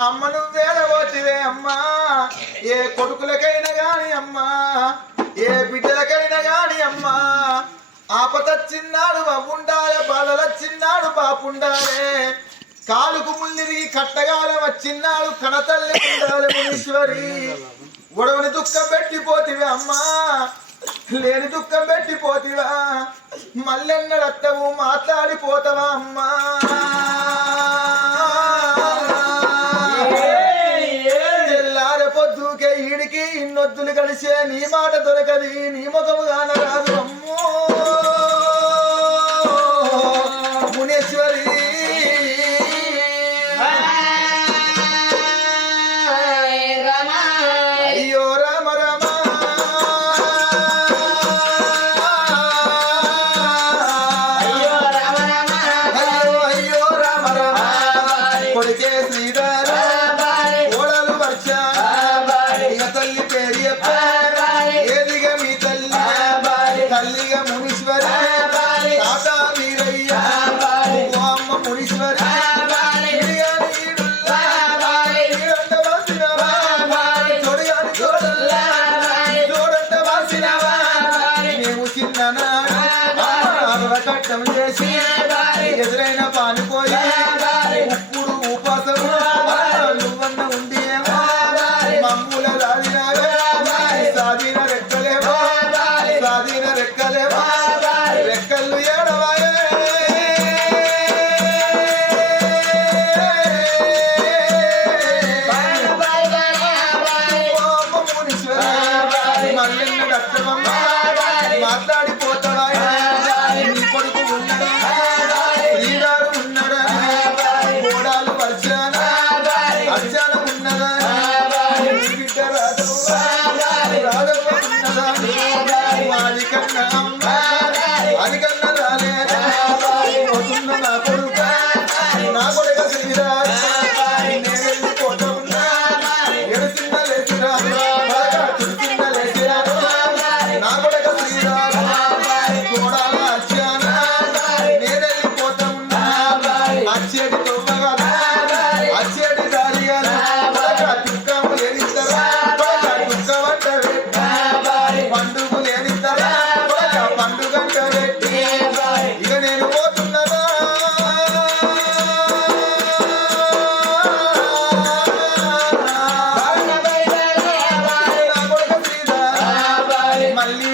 అమ్మ నువ్వేల వచ్చివే అమ్మా. ఏ కొడుకులకైనా గాని అమ్మా. ఏ బిడ్డలకైనా గాని అమ్మా. ఆపతచ్చిన్నాడు అవ్వుండాలే చిన్నాడు పాపుండాలే కాలుకు ముల్లిరి కట్టగాల వచ్చిన్నాడు కనతల్లి ఉండాలి మునీశ్వరి. గొడవని దుఃఖం పెట్టిపోతివే అమ్మా. లేని దుఃఖం పెట్టిపోతివా. మల్లెన్నడత్తవు మాట్లాడిపోతావా అమ్మా. కలిసే నీ మాట దొరకది నీ ముఖము కానరాదు అమ్మో. రంగుల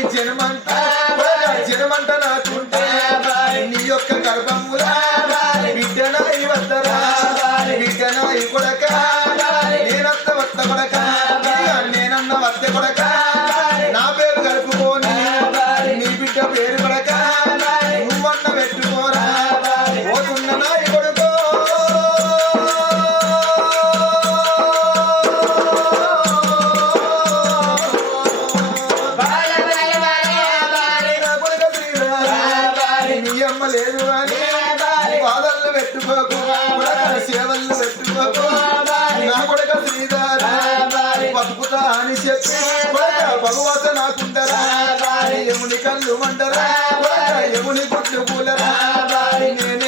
Gentlemen. భగవత అని చెప్పి భగవత నాకుండరా యముని కళ్ళు మండరా యముని గుడ్లు కూలరా నేను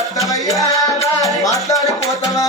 వస్తవయ్యా మాట్లాడిపోతావా?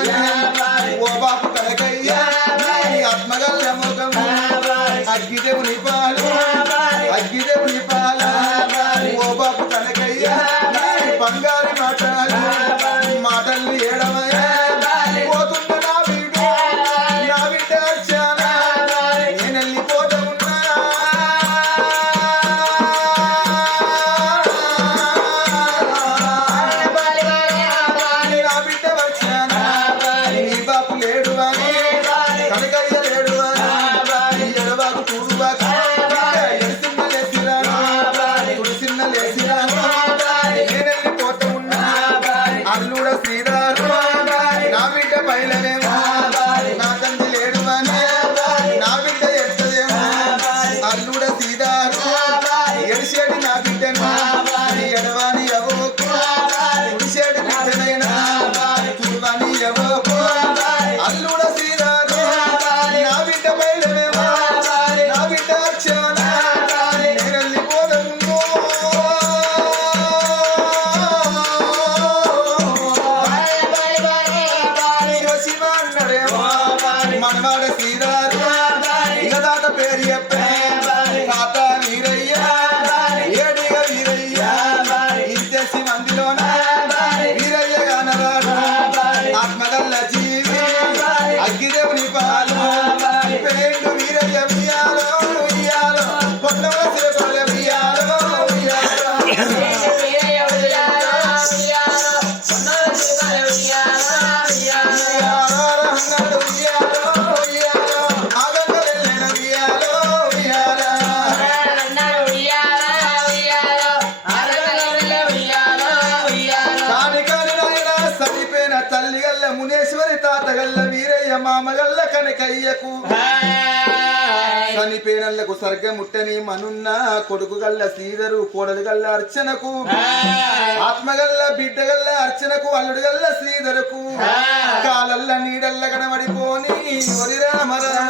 మనవాడ శ్రీరాధ ఇలదాత పేరు చెప్పే తాత మీరయ్యా ఏడిగ వీరయ్యా ఇచ్చేసి మందిలోన వీరయ్య గనరాడు ఆత్మగల్ల జీవి అగ్గిదేవుని పాలు. పేరు వీరయ్య ఉయ్యాలో ఉయ్యాలో పొట్టవ సేపల ఉయ్యాలో ఉయ్యాలో ఉయ్యాలో మునేశ్వరి తాత గల్ల వీరయ్య మామగల్ల కనకయ్యకు. చనిపోయినళ్ళకు స్వర్గం ముట్టని మనున్న కొడుకు గల్ల శ్రీధరు కోడలు గల్ల అర్చనకు ఆత్మగల్ల బిడ్డ గల్ల అర్చనకు అల్లుడు గల్ల శ్రీధరకు కాలల్ల నీడల్ల కనబడిపోని రామ రామ